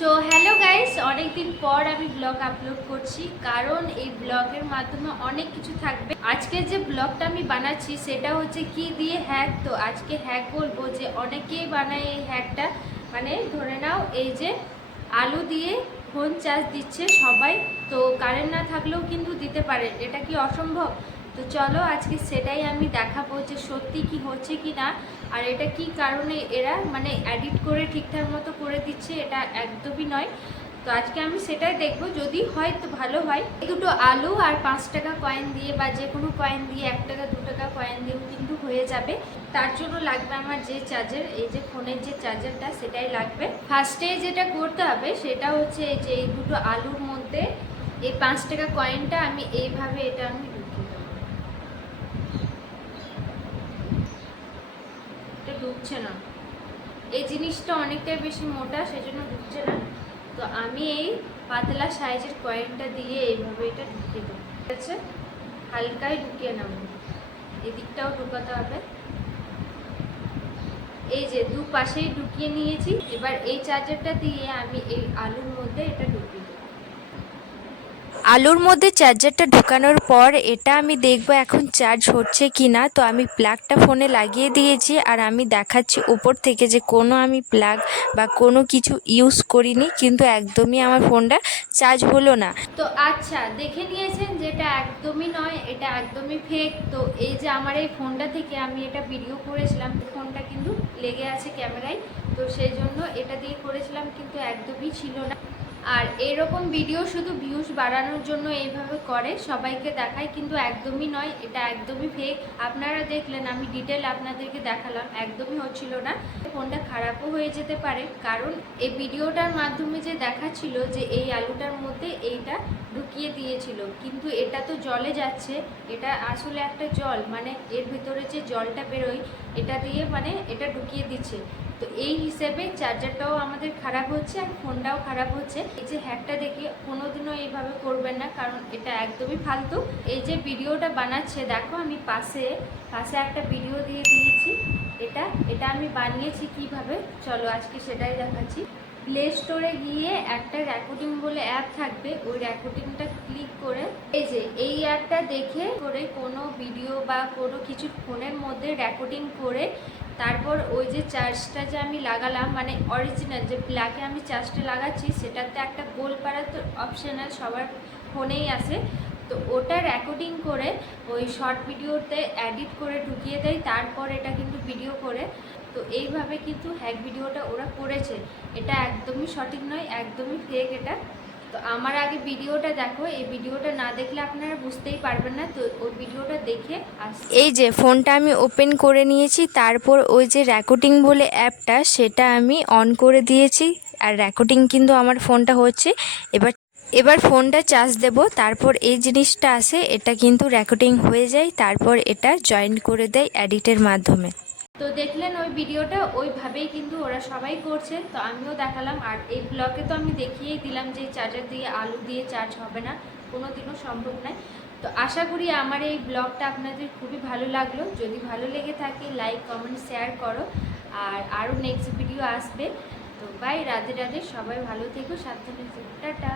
So hello guys, অনেকদিন পর আমি ব্লগ আপলোড করছি কারণ এই ব্লগের মাধ্যমে অনেক কিছু থাকবে। আজকে যে ব্লগটা আমি বানাচ্ছি সেটা হচ্ছে কি দিয়ে হ্যাক। তো আজকে হ্যাক বলবো যে অনেকেই বানায় এই হ্যাকটা, মানে ধরে নাও এই যে আলু দিয়ে ফোন চার্জ দিচ্ছে সবাই, তো কারেন্ট না থাকলেও কিন্তু দিতে পারে। এটা কি অসম্ভব? তো চলো আজকে সেটাই আমি দেখাবো যে সত্যি কি হচ্ছে কি না, আর এটা কি কারণে এরা মানে এডিট করে ঠিকঠাক মতো করে দিচ্ছে, এটা একদমই নয়। তো আজকে আমি সেটাই দেখবো, যদি হয় তো ভালো হয়। দুটো আলু আর 5 টাকা কয়েন দিয়ে বা যে কোনো কয়েন দিয়ে 1 টাকা 2 টাকা কয়েন দিয়েও কিন্তু হয়ে যাবে। তার জন্য লাগবে আমার যে চার্জার, এই যে ফোনের যে চার্জারটা সেটাই লাগবে। ফার্স্টে যেটা করতে হবে সেটা হচ্ছে এই যে এই দুটো আলুর মধ্যে এই 5 টাকা কয়েনটা আমি এইভাবে এটা আমি ঢুকিয়ে দেবো। এটা ঢুকছে না, এই জিনিসটা অনেকটাই বেশি মোটা, সেজন্য ঢুকছে না। তো আমি এই পাতলা সাইজের কয়েনটা দিয়ে এইভাবে এটা ঢুকিয়ে দেবো। ঠিক আছে, হালকাই ঢুকিয়ে নেব, এদিকটাও ঢুকাতে হবে। এই যে দুপাশেই ঢুকিয়ে নিয়েছি। এবার এই চার্জারটা দিয়ে আমি এই আলুর মধ্যে এটা ঢুকিয়ে দেবো। আলুর মধ্যে চার্জারটা ঢোকানোর পর এটা আমি দেখব এখন চার্জ হচ্ছে কি না। তো আমি প্লাগটা ফোনে লাগিয়ে দিয়েছি আর আমি দেখাচ্ছি উপর থেকে যে কোনো আমি প্লাগ বা কোনো কিছু ইউজ করিনি, কিন্তু একদমই আমার ফোনটা চার্জ হলো না। তো আচ্ছা, দেখে নিয়েছেন যে এটা একদমই নয়, এটা একদমই ফেক। তো এই যে আমার এই ফোনটা থেকে আমি এটা ভিডিও করেছিলাম, ফোনটা কিন্তু লেগে আছে ক্যামেরায়, তো সেই জন্য এটা দিয়ে করেছিলাম, কিন্তু একদমই ছিল না। আর এরকম ভিডিও শুধু ভিউজ বাড়ানোর জন্য এইভাবে করে, সবাইকে দেখায়, কিন্তু একদমই নয়, এটা একদমই ফেক। আপনারা দেখলেন, আমি ডিটেল আপনাদেরকে দেখালাম, একদমই হচ্ছিল না। ফোনটা খারাপও হয়ে যেতে পারে, কারণ এই ভিডিওটার মাধ্যমে যে দেখাচ্ছিল যে এই আলুটার মধ্যে এইটা ঢুকিয়ে দিয়েছিল, কিন্তু এটা তো জলে যাচ্ছে। এটা আসলে একটা জল, মানে এর ভিতরে যে জলটা বেরোয় এটা দিয়ে মানে এটা ঢুকিয়ে দিচ্ছে। তো এই হিসেবে চার্জারটাও আমাদের খারাপ হচ্ছে আর ফোনটাও খারাপ হচ্ছে। এই যে হ্যাকটা দেখে কোনোদিনও এইভাবে করবেন না, কারণ এটা একদমই ফালতু। এই যে ভিডিওটা বানাচ্ছে দেখো, আমি পাশে একটা ভিডিও দিয়ে দিয়েছি। এটা এটা আমি বানিয়েছি কিভাবে, চলো আজকে সেটাই দেখাচ্ছি। প্লে স্টোরে গিয়ে একটা রেকর্ডিং বলে অ্যাপ থাকবে, ওই রেকর্ডিংটা ক্লিক করে এই যে এই অ্যাপটা দেখে করে কোনো ভিডিও বা কোনো কিছু ফোনের মধ্যে রেকর্ডিং করে, তারপর ওই যে চার্জটা যে আমি লাগালাম, মানে অরিজিনাল যে প্লাগে আমি চার্জটা লাগাচ্ছি সেটাতে একটা গোল পাড়া তো অপশনাল সবার ফোনেই আসে। তো ওটা রেকর্ডিং করে ওই শর্ট ভিডিওতে এডিট করে ঢুকিয়ে দেয়, তারপর এটা কিন্তু ভিডিও করে। তো এইভাবে কিন্তু হ্যাক ভিডিওটা ওরা করেছে, এটা একদমই সঠিক নয়, একদমই ফেক এটা। তো আমার আগে ভিডিওটা দেখো, এই ভিডিওটা না দেখলে আপনারা বুঝতেই পারবেন না, তো ওই ভিডিওটা দেখে এই যে ফোনটা আমি ওপেন করে নিয়েছি, তারপর ওই যে রেকর্ডিং বলে অ্যাপটা সেটা আমি অন করে দিয়েছি, আর রেকর্ডিং কিন্তু আমার ফোনটা হচ্ছে। এবার এবার ফোনটা চার্জ দেব, তারপর এই জিনিসটা আসে, এটা কিন্তু রেকর্ডিং হয়ে যায়, তারপর এটা জয়েন করে দেয় এডিটের মাধ্যমে। তো দেখলেন ওই ভিডিওটা ওইভাবেই কিন্তু ওরা সবাই করছে, তো আমিও দেখালাম। আর এই ব্লগে তো আমি দেখিয়েই দিলাম যে চার্জার দিয়ে আলু দিয়ে চার্জ হবে না, কোনো দিনও সম্ভব নয়। তো আশা করি আমার এই ব্লগটা আপনাদের খুবই ভালো লাগলো। যদি ভালো লেগে থাকে লাইক কমেন্ট শেয়ার করো, আর আরও নেক্সট ভিডিও আসবে। তো বাই, রাধে রাধে, সবাই ভালো থেকো, সাবধানে থেকো, টাটা।